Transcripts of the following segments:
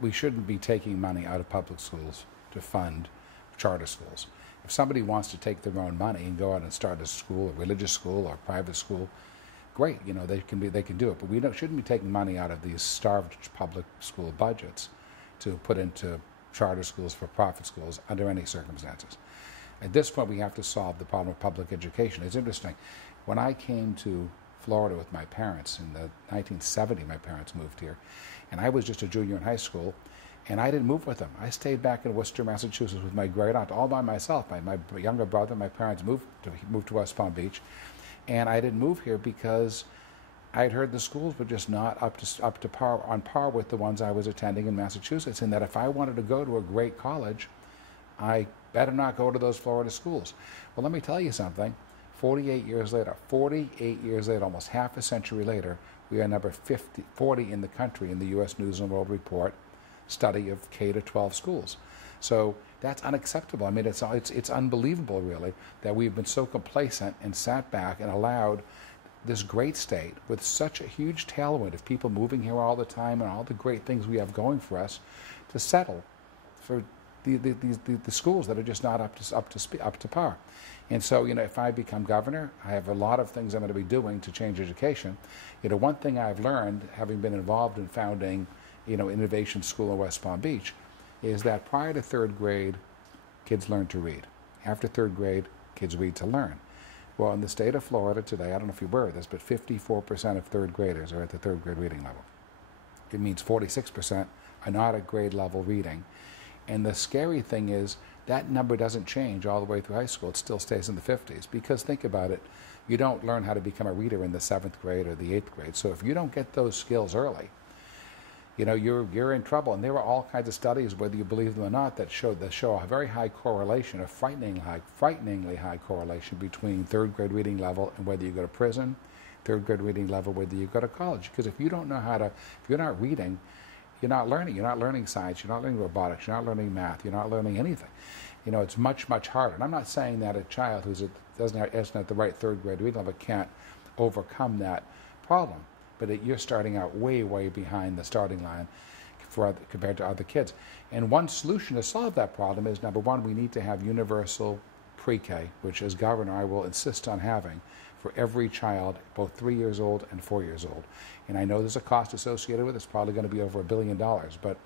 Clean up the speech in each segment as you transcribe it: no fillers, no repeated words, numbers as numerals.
we shouldn't be taking money out of public schools to fund charter schools. If somebody wants to take their own money and go out and start a school, a religious school or a private school, great, they can do it. But we shouldn't be taking money out of these starved public school budgets to put into charter schools, for profit schools, under any circumstances. At this point, we have to solve the problem of public education. It's interesting. When I came to Florida with my parents in the 1970, my parents moved here, and I was just a junior in high school, and I didn't move with them. I stayed back in Worcester, Massachusetts with my great aunt, all by myself. My younger brother, my parents moved to West Palm Beach, and I didn't move here because I had heard the schools were just not up to par, on par with the ones I was attending in Massachusetts, and that if I wanted to go to a great college, I better not go to those Florida schools. Well, let me tell you something. 48 years later, almost half a century later, we are number 40 in the country in the U.S. News and World Report study of K-12 schools. So that's unacceptable. I mean, it's unbelievable, really, that we've been so complacent and sat back and allowed this great state with such a huge tailwind of people moving here all the time and all the great things we have going for us to settle for the schools that are just not up to par. And so, if I become governor, I have a lot of things I'm going to be doing to change education. One thing I've learned, having been involved in founding, Innovation School in West Palm Beach, is that prior to third grade, kids learn to read. After third grade, kids read to learn. Well, in the state of Florida today, I don't know if you're aware of this, but 54% of third graders are at the third grade reading level. It means 46% are not at grade level reading. And the scary thing is that number doesn't change all the way through high school. It still stays in the 50s. Because think about it, you don't learn how to become a reader in the 7th grade or the 8th grade. So if you don't get those skills early, you're in trouble. And there are all kinds of studies, whether you believe them or not, that show a very high correlation, a frighteningly high correlation between third grade reading level and whether you go to prison, third grade reading level, whether you go to college. Because if you don't know if you're not reading, you're not learning. You're not learning science. You're not learning robotics. You're not learning math. You're not learning anything. It's much, much harder. And I'm not saying that a child isn't at the right third grade reading level can't overcome that problem. But you're starting out way, way behind the starting line compared to other kids. And one solution to solve that problem is, number one, we need to have universal pre-K, which as governor I will insist on having for every child, both 3 years old and 4 years old. And I know there's a cost associated with it. It's probably going to be over $1 billion. But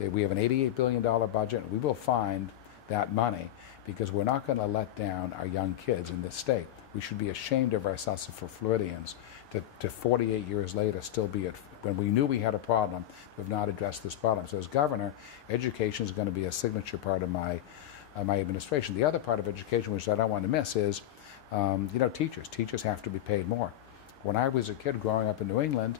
we have an $88 billion budget, and we will find that money because we're not going to let down our young kids in this state. We should be ashamed of ourselves for Floridians to 48 years later still be at, when we knew we had a problem, we've not addressed this problem. So as governor, education is going to be a signature part of my administration. The other part of education, which I don't want to miss, is teachers. Teachers have to be paid more. When I was a kid growing up in New England,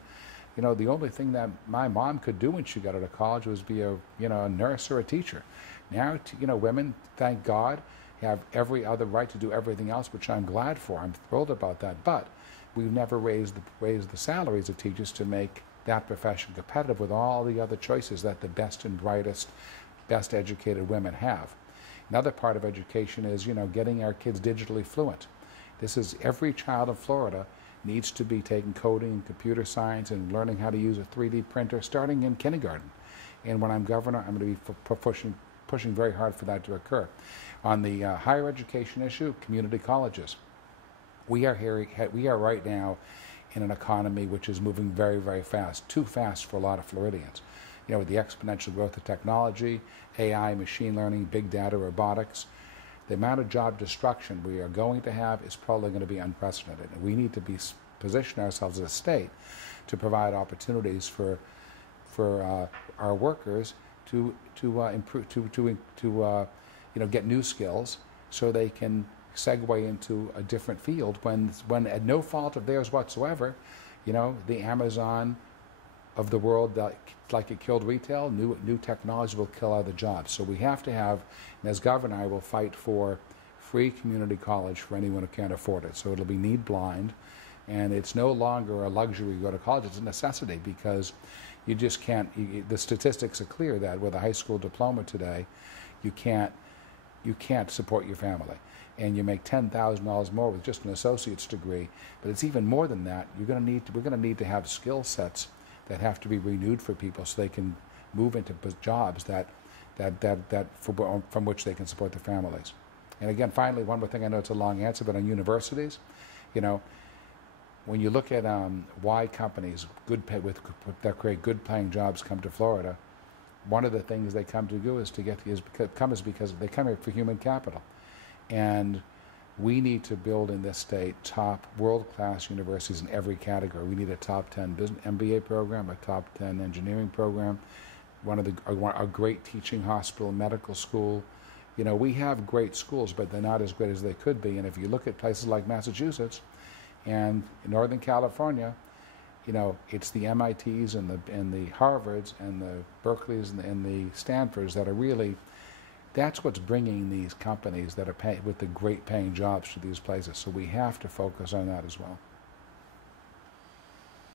the only thing that my mom could do when she got out of college was be a nurse or a teacher. Now, women, thank God, have every other right to do everything else, which I'm glad for. I'm thrilled about that. But we've never raised the salaries of teachers to make that profession competitive with all the other choices that the best and brightest, best educated women have. Another part of education is, getting our kids digitally fluent. This is every child in Florida needs to be taking coding and computer science and learning how to use a 3D printer starting in kindergarten. And when I'm governor, I'm going to be pushing very hard for that to occur. On the higher education issue, community colleges. We are right now in an economy which is moving very, very fast, too fast for a lot of Floridians. With the exponential growth of technology, AI, machine learning, big data, robotics, the amount of job destruction we are going to have is probably going to be unprecedented. And we need to position ourselves as a state to provide opportunities for our workers to improve, to get new skills so they can segue into a different field when at no fault of theirs whatsoever, the Amazon of the world, like it killed retail, new technology will kill other jobs. So we have to have, and as governor, I will fight for free community college for anyone who can't afford it. So it'll be need blind, and it's no longer a luxury to go to college. It's a necessity because you just can't. The statistics are clear that with a high school diploma today, you can't support your family. And you make $10,000 more with just an associate's degree. But it's even more than that. We're going to need to have skill sets that have to be renewed for people so they can move into jobs from which they can support their families. And again, finally, one more thing. I know it's a long answer, but on universities, you know, when you look at why companies that create good paying jobs come to Florida, one of the things they come to do is because they come here for human capital. And we need to build in this state top world-class universities in every category. We need a top 10 business MBA program, a top 10 engineering program, a great teaching hospital, medical school. You know, we have great schools, but they're not as great as they could be. And if you look at places like Massachusetts and Northern California, you know, it's the MITs and the Harvards and the Berkeleys and the Stanfords that are really, that's what's bringing these companies that are with the great paying jobs to these places. So we have to focus on that as well.